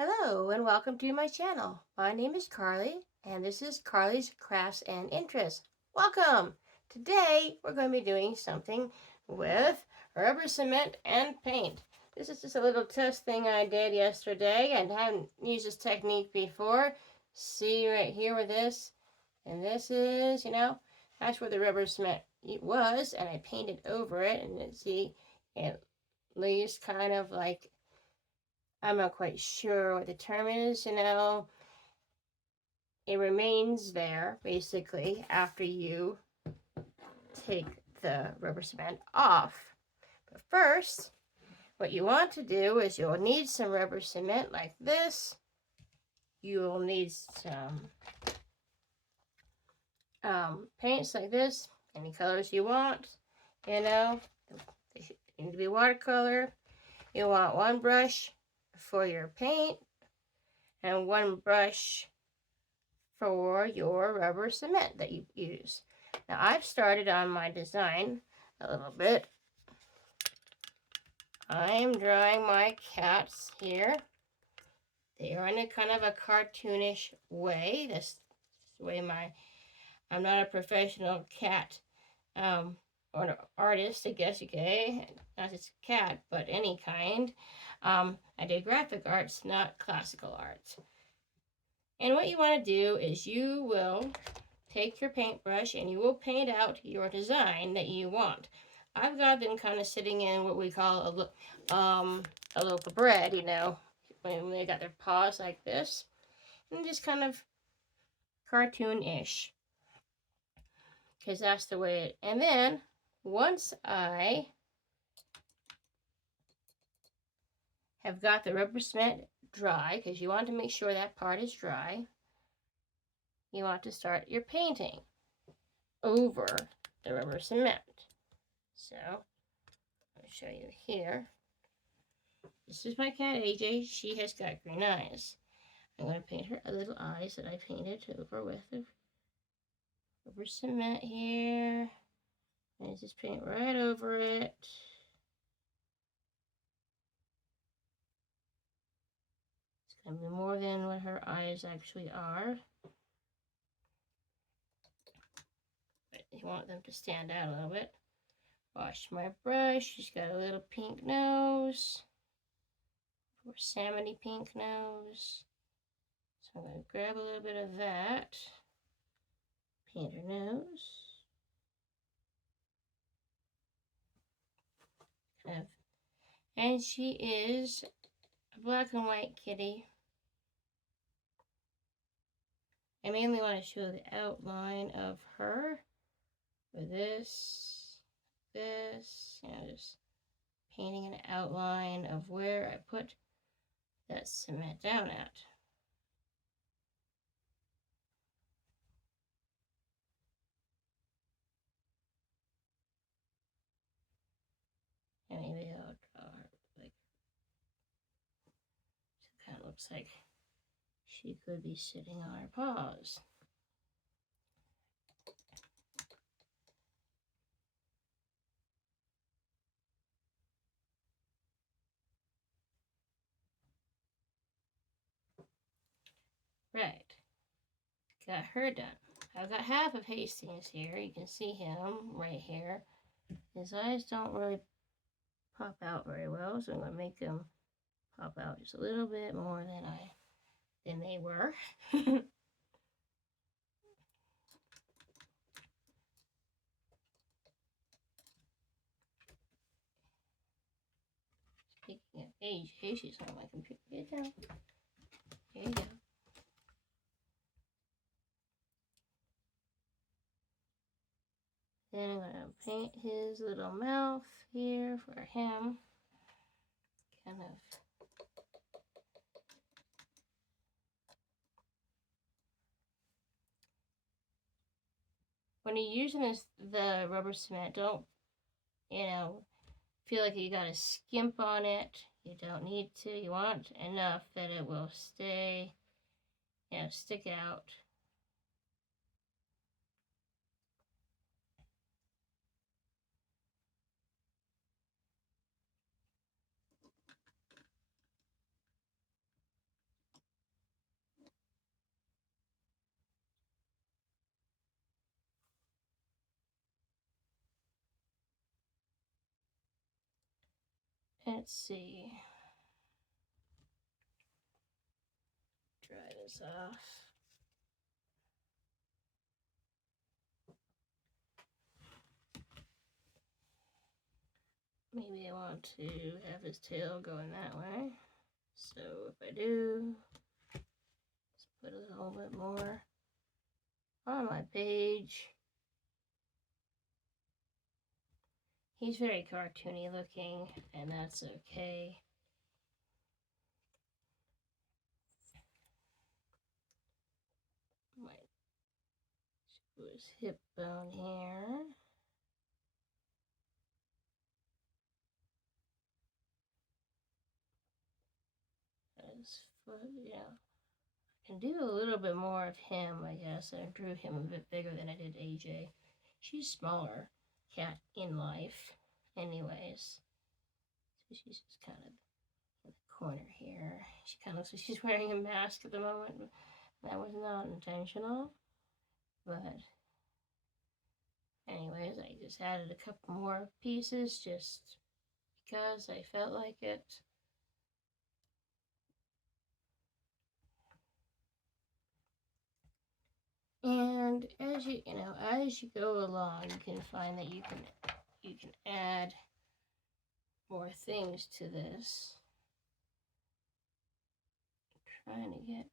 Hello and welcome to my channel. My name is Carly and this is Carly's Crafts and Interests. Welcome! Today we're going to be doing something with rubber cement and paint. This is just a little test thing I did yesterday and haven't used this technique before. See right here with this, and this is, that's where the rubber cement was, and I painted over it, and then see it leaves kind of like, I'm not quite sure what the term is, it remains there basically after you take the rubber cement off. But first, what you want to do is you'll need some rubber cement like this. You'll need some paints like this, any colors you want, they need to be watercolor. You want one brush for your paint and one brush for your rubber cement that you use. Now I've started on my design a little bit. I am drawing my cats here. They are in a kind of a cartoonish way. That's the way I'm not a professional cat or an artist, I guess you could say. Not just a cat, but any kind. I did graphic arts, not classical arts. And what you want to do is you will take your paintbrush and you will paint out your design that you want. I've got them kind of sitting in what we call a loaf of bread, when they got their paws like this, and just kind of cartoonish, because that's the way it. And then once I have got the rubber cement dry, because you want to make sure that part is dry, you want to start your painting over the rubber cement. So I'll show you here. This is my cat AJ. She has got green eyes. I'm going to paint her little eyes that I painted over with the rubber cement here. And just paint right over it. It's going to be more than what her eyes actually are. But you want them to stand out a little bit. Wash my brush. She's got a little pink nose. Or salmony pink nose. So I'm going to grab a little bit of that. Paint her nose. And she is a black and white kitty. I mainly want to show the outline of her with this, just painting an outline of where I put that cement down at. And maybe I'll draw her like, so it kind of looks like she could be sitting on her paws. Right, got her done. I've got half of Hastings here. You can see him right here. His eyes don't really pop out very well, so I'm going to make them pop out just a little bit more than they were. Speaking of age, hey, she's on my computer. Get down. There you go. Then I'm going to paint his little mouth here for him. Kind of. When you're using the rubber cement, don't, feel like you got to skimp on it. You don't need to. You want enough that it will stay, stick out. Let's see. Dry this off. Maybe I want to have his tail going that way. So if I do, let's put a little bit more on my page. He's very cartoony looking, and that's okay. Might do his hip bone here. His foot, yeah. I can do a little bit more of him, I guess. I drew him a bit bigger than I did AJ. She's smaller cat in life, anyways. So she's just kind of in the corner here. She kind of looks like she's wearing a mask at the moment. That was not intentional, but anyways, I just added a couple more pieces just because I felt like it. And as you go along, you can find that you can add more things to this. I'm trying to get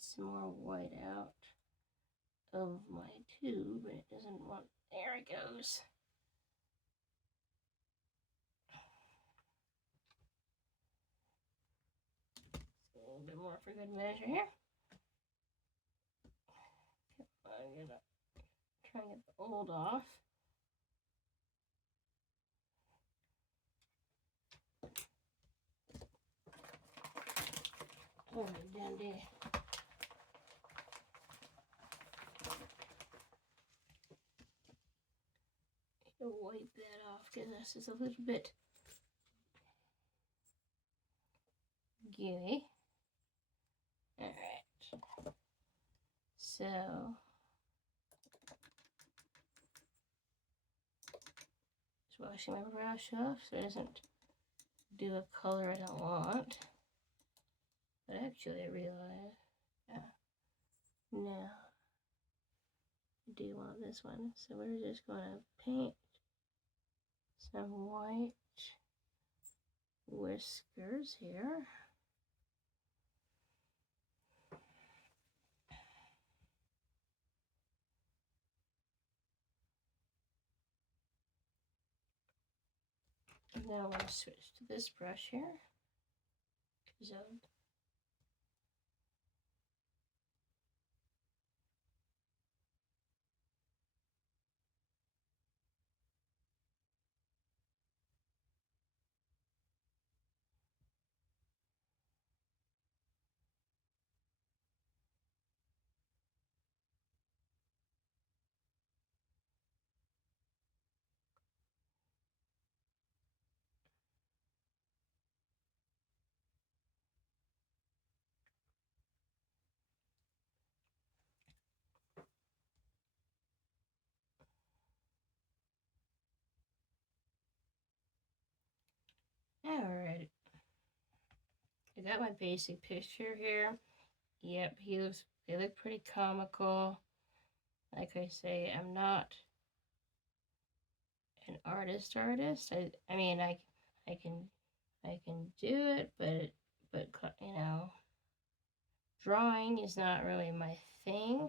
some more white out of my tube, but it doesn't want. There it goes. A little bit more for good measure here. I'm gonna try and get the old off. Oh, dandy. Wipe that off because this is a little bit gooey. Alright. So just washing my brush off so it doesn't do a color I don't want. But actually I realize no. I do want this one. So we're just gonna paint some white whiskers here. And now I'm going to switch to this brush here. Alright. I got my basic picture here. Yep, they look pretty comical. Like I say, I'm not an artist. I mean, I can do it, but you know, drawing is not really my thing.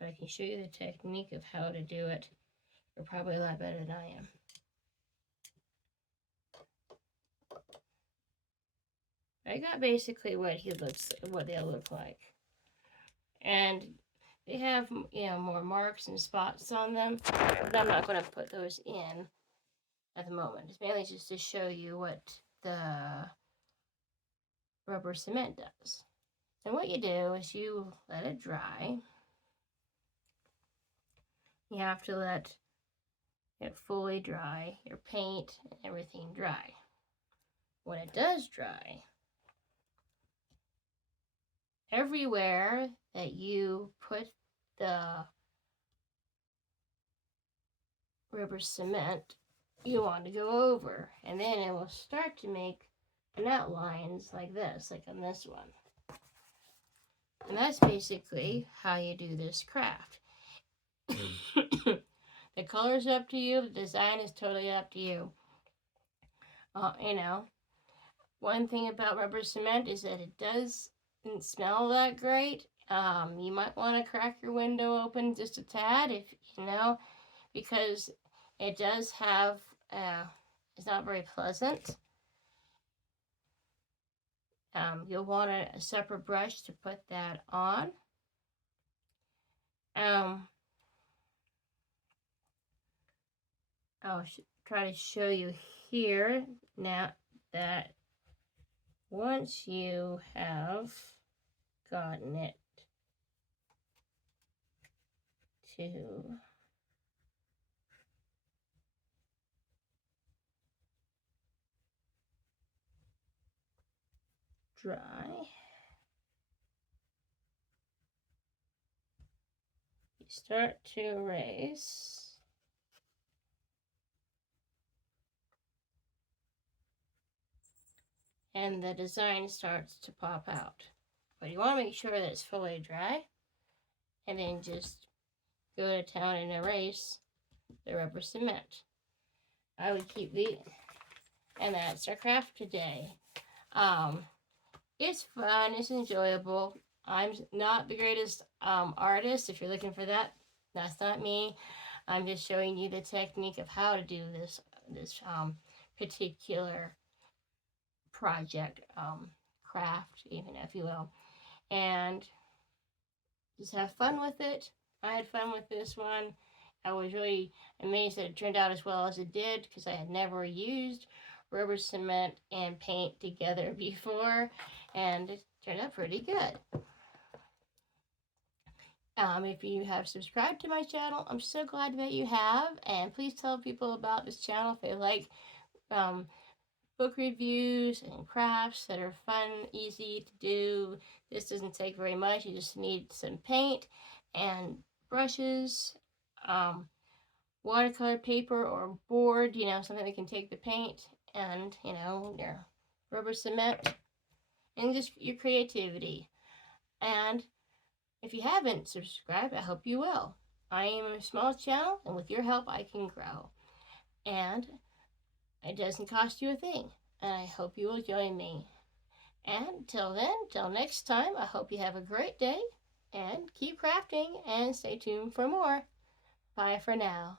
But I can show you the technique of how to do it. You're probably a lot better than I am. I got basically what they'll look like, and they have more marks and spots on them, but I'm not going to put those in at the moment. It's mainly just to show you what the rubber cement does. And what you do is you let it dry. You have to let it fully dry, your paint and everything dry. when it does dry, everywhere that you put the rubber cement, you want to go over, and then it will start to make an outlines like this, like on this one. And that's basically how you do this craft. The color's up to you, the design is totally up to you. You know, one thing about rubber cement is that it doesn't smell that great. You might want to crack your window open just a tad, if you know, because it does have, it's not very pleasant. You'll want a separate brush to put that on. I'll try to show you here now that once you have gotten it to dry, you start to erase. And the design starts to pop out. But you want to make sure that it's fully dry, and then just go to town and erase the rubber cement. I would keep the, and that's our craft today. It's fun, it's enjoyable. I'm not the greatest artist. If you're looking for that, that's not me. I'm just showing you the technique of how to do this particular project, craft, even if you will, and just have fun with it. I had fun with this one. I was really amazed that it turned out as well as it did, because I had never used rubber cement and paint together before, and it turned out pretty good. If you have subscribed to my channel, I'm so glad that you have, and please tell people about this channel if they like book reviews and crafts that are fun, easy to do. This doesn't take very much. You just need some paint and brushes, watercolor paper or board, you know, something that can take the paint, and, you know, your rubber cement, and just your creativity. And if you haven't subscribed, I hope you will. I am a small channel, and with your help, I can grow. And it doesn't cost you a thing. And I hope you will join me. And till then, till next time, I hope you have a great day, and keep crafting, and stay tuned for more. Bye for now.